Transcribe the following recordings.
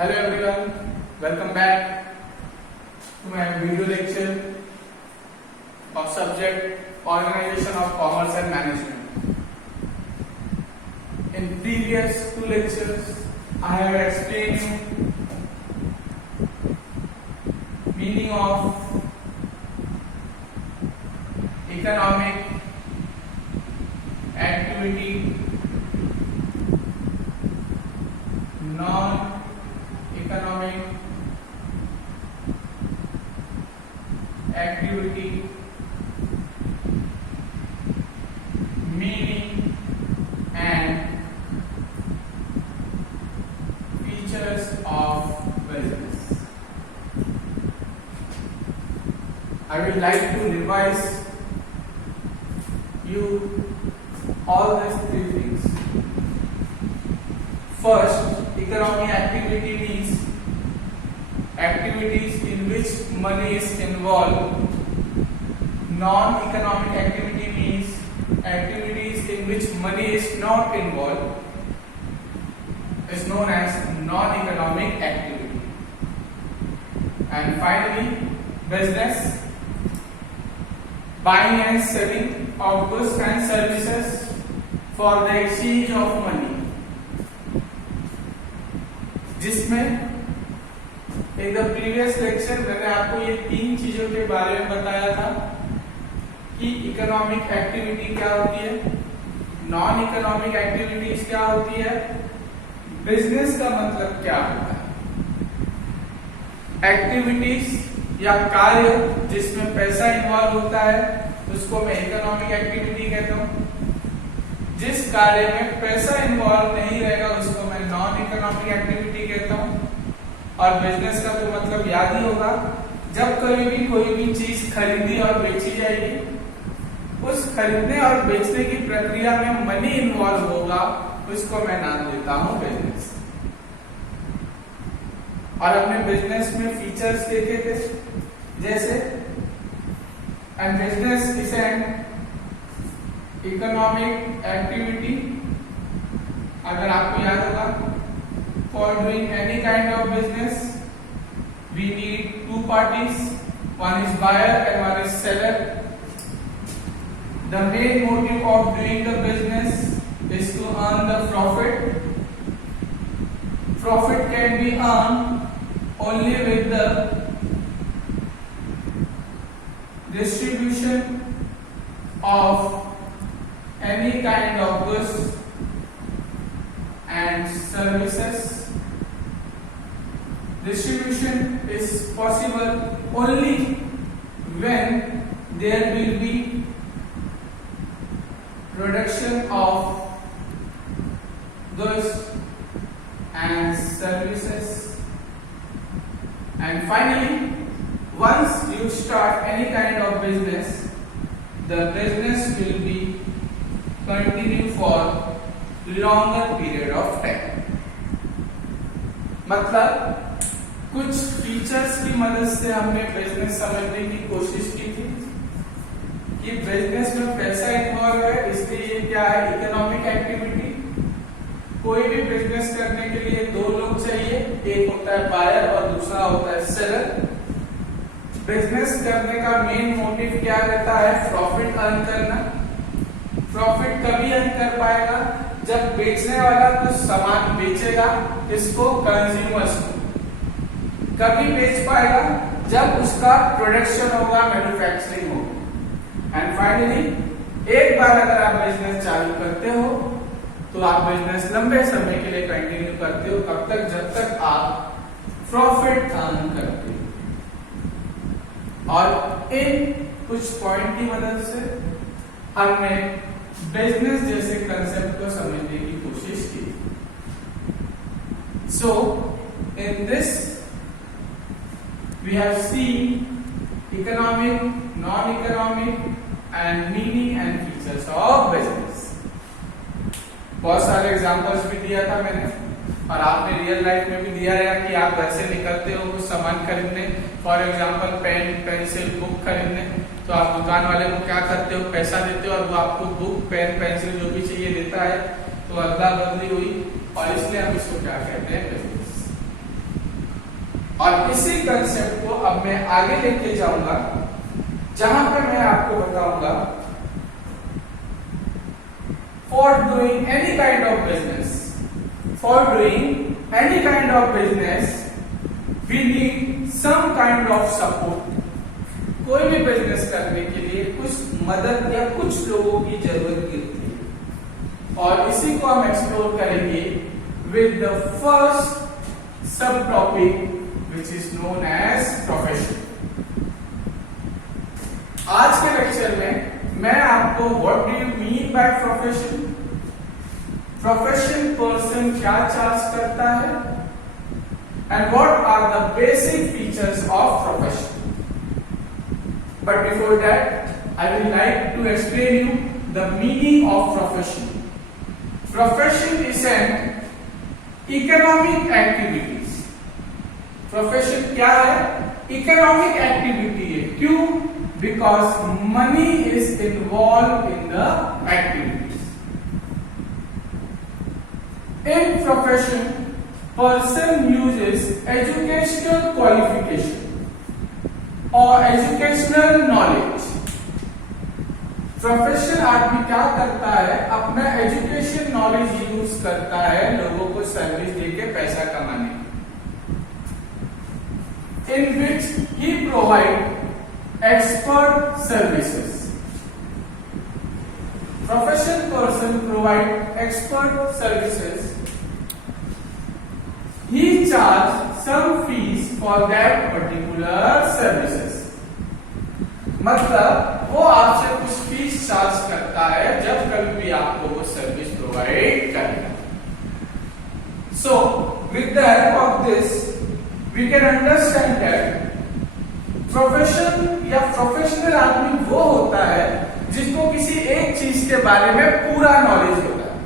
Hello everyone, welcome back to my video lecture of subject Organization of Commerce and Management. In previous two lectures, I have explained meaning of economic activity, non-economic activity, meaning and features of business. I would like to revise you all these three things. First, economic activity means activities in which money is involved. Non-economic activity means activities in which money is not involved. Is known as non-economic activity. And finally, business, buying and selling of goods and services for the exchange of money, जिसमें एक the previous lecture मैंने आपको ये तीन चीजों के बारे में बताया था कि इकोनॉमिक एक्टिविटी क्या होती है, नॉन इकोनॉमिक एक्टिविटीज क्या होती है, बिजनेस का मतलब क्या होता है। एक्टिविटीज या कार्य जिसमें पैसा इन्वॉल्व होता है उसको मैं इकोनॉमिक एक्टिविटी कहता हूँ। जिस कार्य में पैसा इन्वॉल्व नहीं रहेगा उसको मैं नॉन इकोनॉमिक एक्टिविटी कहता हूँ। और बिजनेस का तो मतलब याद ही होगा, जब कभी भी कोई भी चीज खरीदी और बेची जाएगी, उस खरीदने और बेचने की प्रक्रिया में मनी इन्वॉल्व होगा, उसको मैं नाम देता हूँ बिजनेस। और अपने बिजनेस में फीचर्स देखे थे, जैसे and business is an economic activity. अगर आपको याद होगा, for doing any kind of business we need two parties, one is buyer and one is seller. The main motive of doing the business is to earn the profit. Profit can be earned only with the distribution of any kind of goods and services. Distribution is possible only when there will be production of goods and services. And finally, once you start any kind of business, the business will be continue for longer period of time. मतलब कुछ फीचर्स की मदद से हमने बिजनेस समझने की कोशिश की थी कि बिजनेस में पैसा इन्वॉल्व है, इसलिए ये क्या है, इकोनॉमिक एक्टिविटी। कोई भी बिजनेस करने के लिए दो लोग चाहिए, एक होता है बायर और दूसरा होता है सेलर। बिजनेस करने का मेन मोटिव क्या रहता है, प्रॉफिट अर्न करना। प्रॉफिट कभी अर्न कर पाएगा जब बेचने वाला कुछ सामान बेचेगा, इसको कंज्यूमर्स को। कभी बेच पाएगा जब उसका प्रोडक्शन होगा, मैन्युफैक्चरिंग होगा। एंड फाइनली, एक बार अगर आप बिजनेस चालू करते हो तो आप बिजनेस लंबे समय के लिए कंटिन्यू करते हो, कब तक, जब तक आप प्रॉफिट अर्न करते हो। और इन कुछ पॉइंट की मदद से हमने बिजनेस जैसे कंसेप्ट को समझने की कोशिश की। So in this we have seen economic, non economic and meaning and features of business. बहुत सारे एग्जांपल्स भी दिया था मैंने, और आपने रियल लाइफ में भी दिया है कि आप घर से निकलते हो कुछ सामान खरीदने, for example pen, pencil, book खरीदने, तो आप दुकान वाले को क्या करते हो, पैसा देते हो और वो आपको बुक, पेन, पेंसिल जो भी चाहिए देता है। तो अदला बदली हुई और इसलिए हम इसको क्या कहते हैं, बिजनेस। और इसी कंसेप्ट को अब मैं आगे लेके जाऊंगा, जहां पे मैं आपको बताऊंगा for doing any kind of business, we need some kind of support. कोई भी बिजनेस करने के लिए कुछ मदद या कुछ लोगों की जरूरत गिरती है, और इसी को हम एक्सप्लोर करेंगे with the first subtopic which is known as profession. आज के लेक्चर में मैं आपको what do you mean by profession, profession person क्या चार्ज करता है, and what are the basic features of profession. But before that, I will like to explain you the meaning of profession. Profession is an economic activities. Profession क्या है? Economic activity है. क्यों? Because money is involved in the activities. In profession, person uses educational qualification और educational knowledge. Professional आदमी क्या करता है? अपना एजुकेशन नॉलेज यूज करता है लोगों को सर्विस देके पैसा कमाने, in which he provide expert services. Professional person provide expert services. He charge some fees for that particular services. मतलब वो आपसे कुछ फीस चार्ज करता है जब कभी भी आपको वो सर्विस प्रोवाइड करता है. So with the help of this we can understand that profession या प्रोफेशनल आदमी वो होता है जिसको किसी एक चीज के बारे में पूरा नॉलेज होता है.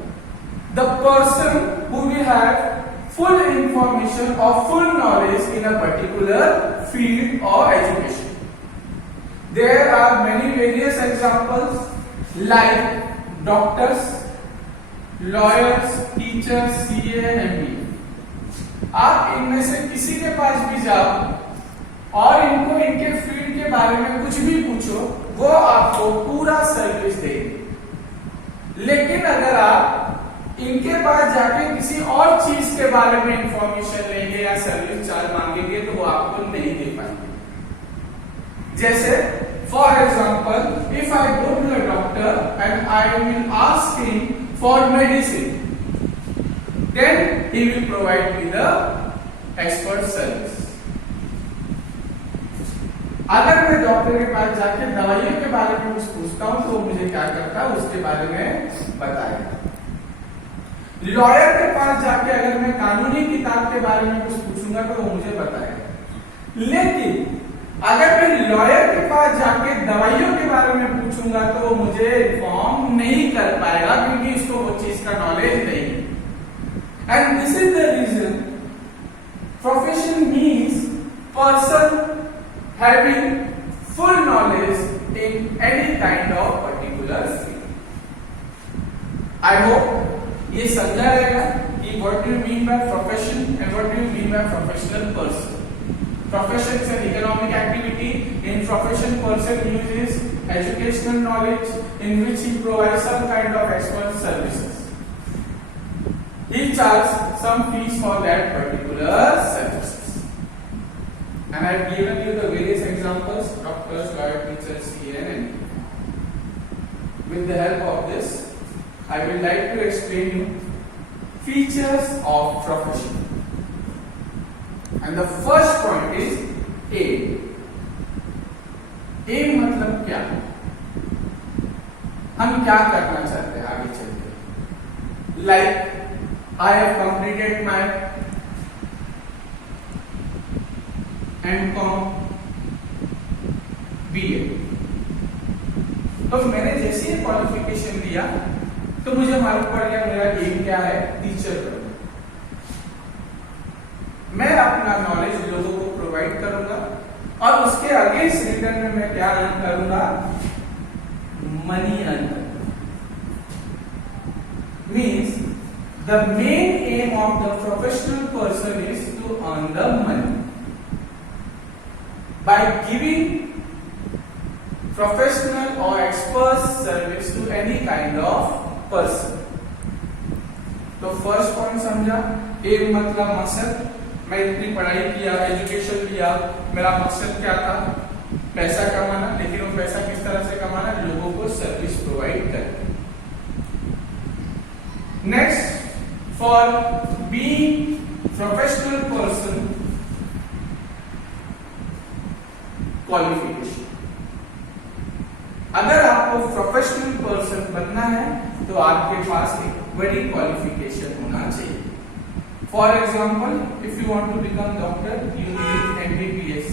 The person who will have full information or full knowledge in a particular field or education. There are many various examples like doctors, lawyers, teachers, CA and MBA. आप इनमें से किसी के पास भी जाओ और इनको इनके फील्ड के बारे में कुछ भी पूछो, वो आपको पूरा सर्विस देंगे. लेकिन अगर आप इनके पास जाके किसी और चीज के बारे में इंफॉर्मेशन लेंगे या सर्विस चार्ज मांगेंगे तो वो आपको नहीं दे पाएंगे. जैसे for example, if I go to a doctor and I will ask him for medicine, then he will provide me the expert service. अगर मैं डॉक्टर के पास जाके दवाइयों के बारे में कुछ पूछता हूं तो मुझे क्या करता है उसके बारे में बताएगा. लॉयर के पास जाके अगर मैं कानूनी किताब के बारे में कुछ पूछूंगा तो वो मुझे बताएगा. लेकिन अगर मैं लॉयर के पास जाके दवाइयों के बारे में पूछूंगा तो वो मुझे इन्फॉर्म नहीं कर पाएगा क्योंकि उसको वो चीज का नॉलेज नहीं. And this is the reason profession means person having full knowledge in any kind of particular field. I hope ये समझा रहेगा कि what do you mean by profession and what do you mean by professional person. Profession is an economic activity. In profession, person uses educational knowledge in which he provides some kind of expert services. He charges some fees for that particular services. And I have given you the various examples: doctors, lawyers, teachers, CA and with the help of this I will like to explain you features of profession. And the first point is aim. Aim मतलब क्या? हम क्या करना चाहते हैं आगे चलकर? Like I have completed my MCom BA. तो मैंने जैसे ही क्वालिफिकेशन लिया तो मुझे मालूम पड़ गया मेरा एम क्या है, टीचर बनना. मैं अपना नॉलेज लोगों को प्रोवाइड करूंगा और उसके अगेंस्ट रिटर्न में मैं क्या अर्न करूंगा? मनी अर्न करूंगा. Means the main aim of the professional person is to earn the money. by giving professional or expert service to any kind of person. तो फर्स्ट पॉइंट समझा, एक मतलब मकसद, मैं इतनी पढ़ाई किया, एजुकेशन लिया, मेरा मकसद क्या था, पैसा कमाना, लेकिन वो पैसा किस तरह से कमाना, लोगों को सर्विस प्रोवाइड करके। Next, for being professional person, qualification. अगर आपको प्रोफेशनल पर्सन बनना है तो आपके पास एक बड़ी क्वालिफिकेशन होना चाहिए। For example, if you want to become doctor, you need MBBS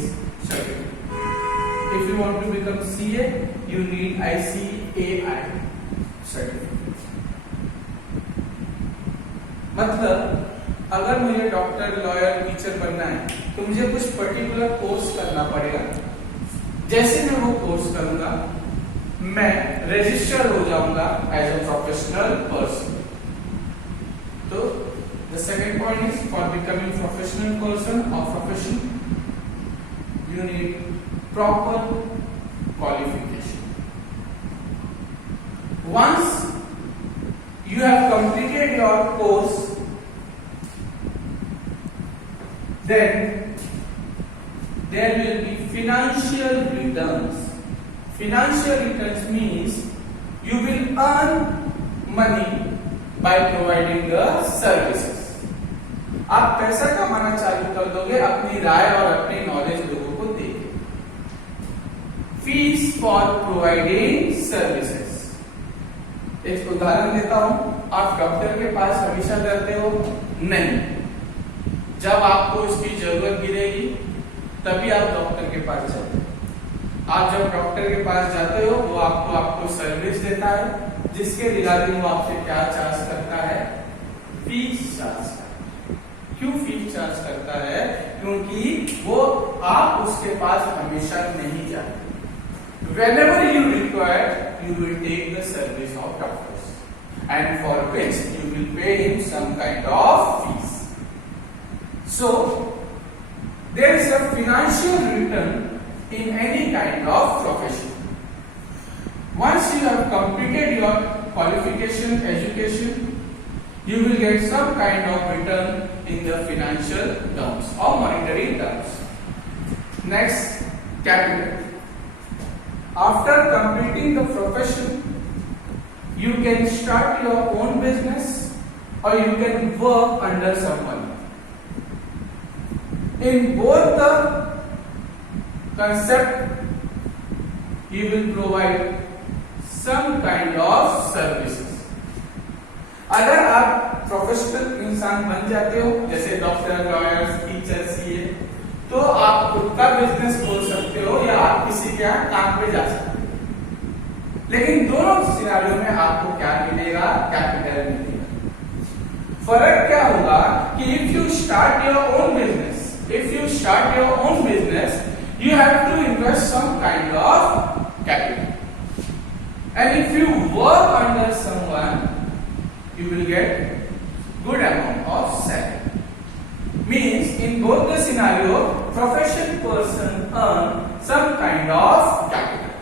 certificate. If you want to become CA, you need ICAI certificate. मतलब अगर मुझे डॉक्टर, लॉयर, टीचर बनना है तो मुझे कुछ पर्टिकुलर कोर्स करना पड़ेगा। जैसे मैं वो कोर्स करूंगा, मैं रजिस्टर हो जाऊंगा एज अ प्रोफेशनल पर्सन। तो the second point is, for becoming professional person और profession, you need proper qualification. Once you have completed your course, then there will be financial returns. Financial returns means you will earn money by providing the services. आप पैसा कमाना चालू कर दोगे अपनी राय और अपनी नॉलेज लोगों को देके। Fees for providing services. एक उदाहरण देता हूं, आप डॉक्टर के पास हमेशा जाते हो? नहीं। जब आपको इसकी जरूरत गिरेगी तभी आप डॉक्टर के पास जाते हो। आप जब डॉक्टर के पास जाते हो, वो आपको सर्विस देता है, जिसके रिगार्डिंग वो आपसे क्या चार्ज करता है? फीस चार्ज करता है। क्यों फीस चार्ज करता है? क्योंकि वो आप उसके पास हमेशा नहीं जाते। Whenever you require, you will take the service of doctors, and for which you will pay him some kind of fees. So, there is a financial return in any kind of profession. Once you have completed your qualification, education, you will get some kind of return in the financial terms or monetary terms. Next, capital. After completing the profession, you can start your own business or you can work under someone. In both the concept, you will provide some kind of services. अगर आप प्रोफेशनल इंसान बन जाते हो, जैसे doctor, lawyer, teacher, CA, तो आप खुद का बिजनेस खोल सकते हो या आप किसी के यहाँ काम पे जा सकते हो। लेकिन दोनों सिनारियों में आपको क्या मिलेगा? कैपिटल मिलेगा। फर्क क्या होगा कि if you start your own business, you have to invest some kind of capital, and if you work under someone, you will get good amount of salary. Means in both the scenario, professional person earn some kind of capital.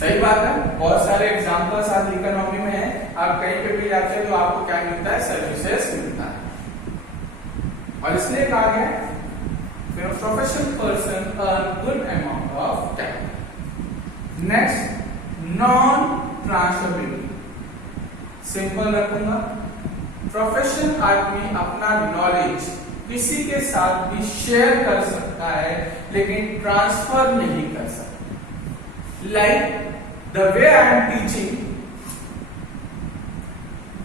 सही बात है। बहुत सारे एग्जांपल्स आज इकोनॉमी में है। आप कहीं पे भी जाते हैं तो आपको क्या मिलता है? सर्विसेज मिलता है। और इसलिए कहा गया, professional person earn good amount of capital. Next, non transferability. Simple रखूंगा, प्रोफेशनल आदमी अपना नॉलेज किसी के साथ भी शेयर कर सकता है, लेकिन ट्रांसफर नहीं कर सकता। Like the way I am teaching,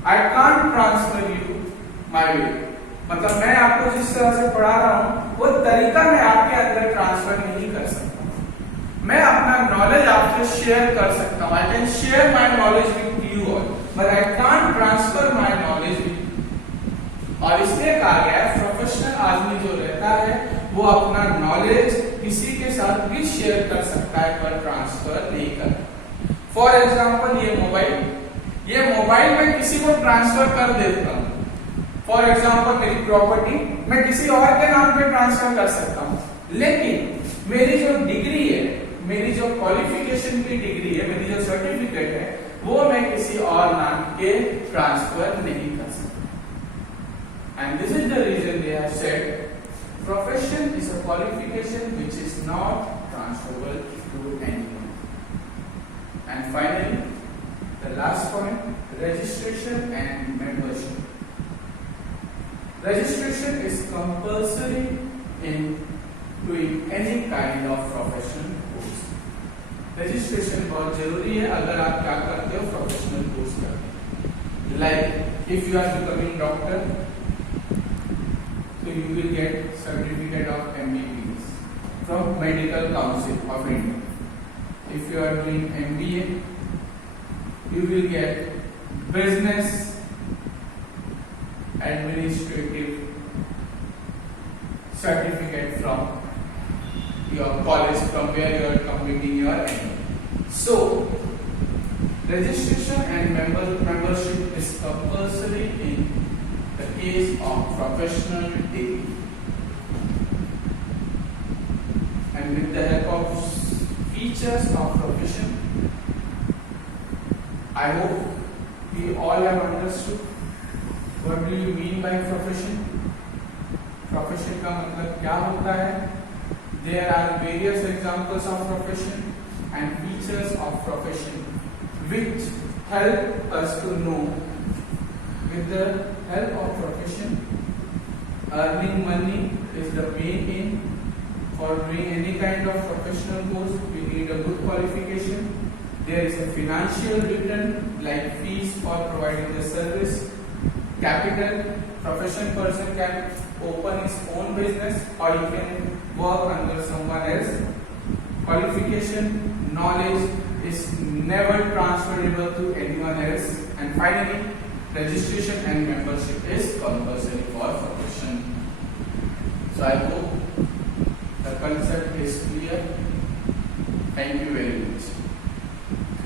I can't transfer you my way. मतलब मैं आपको जिस तरह से पढ़ा रहा हूं, वो तरीका मैं आपके अंदर ट्रांसफर नहीं कर सकता। मैं अपना नॉलेज आपसे शेयर कर सकता हूं। I can share my knowledge with you all, but I can't transfer my knowledge with. और इसलिए कहा गया है, प्रोफेशनल आदमी जो रहता है वो अपना नॉलेज किसी के साथ भी शेयर कर सकता है, पर ट्रांसफर नहीं करता। फॉर एग्जाम्पल, ये मोबाइल में किसी को ट्रांसफर कर देता हूं। फॉर एग्जाम्पल, मेरी प्रॉपर्टी मैं किसी और के नाम पे ट्रांसफर कर सकता हूं, लेकिन मेरी जो डिग्री है, मेरी जो क्वालिफिकेशन की डिग्री है, मेरी जो सर्टिफिकेट है, वो मैं किसी और नाम के ट्रांसफर नहीं कर सकता। And this is the reason they have said profession is a qualification which is not transferable to anyone. And finally the last point, registration and membership. Registration is compulsory in doing any kind of professional course. Registration बहुत जरूरी है अगर आप क्या करते हो, professional course करते हो। Like if you are becoming doctor, so you will get certificate of MBBS from Medical Council of India. If you are doing MBA, you will get business administrative certificate from your college, from where you are completing your MBA. So registration and membership is compulsory in the case of professional degree, and with the help of features of profession, I hope we all have understood what do you mean by profession. Profession का मतलब क्या होता है? There are various examples of profession and features of profession which help us to know. With the help of profession, earning money is the main aim. For doing any kind of professional course, we need a good qualification. There is a financial return like fees for providing the service, capital. Professional person can open his own business or you can work under someone else. Qualification, knowledge is never transferable to anyone else. And finally, registration and membership is compulsory for profession. So I hope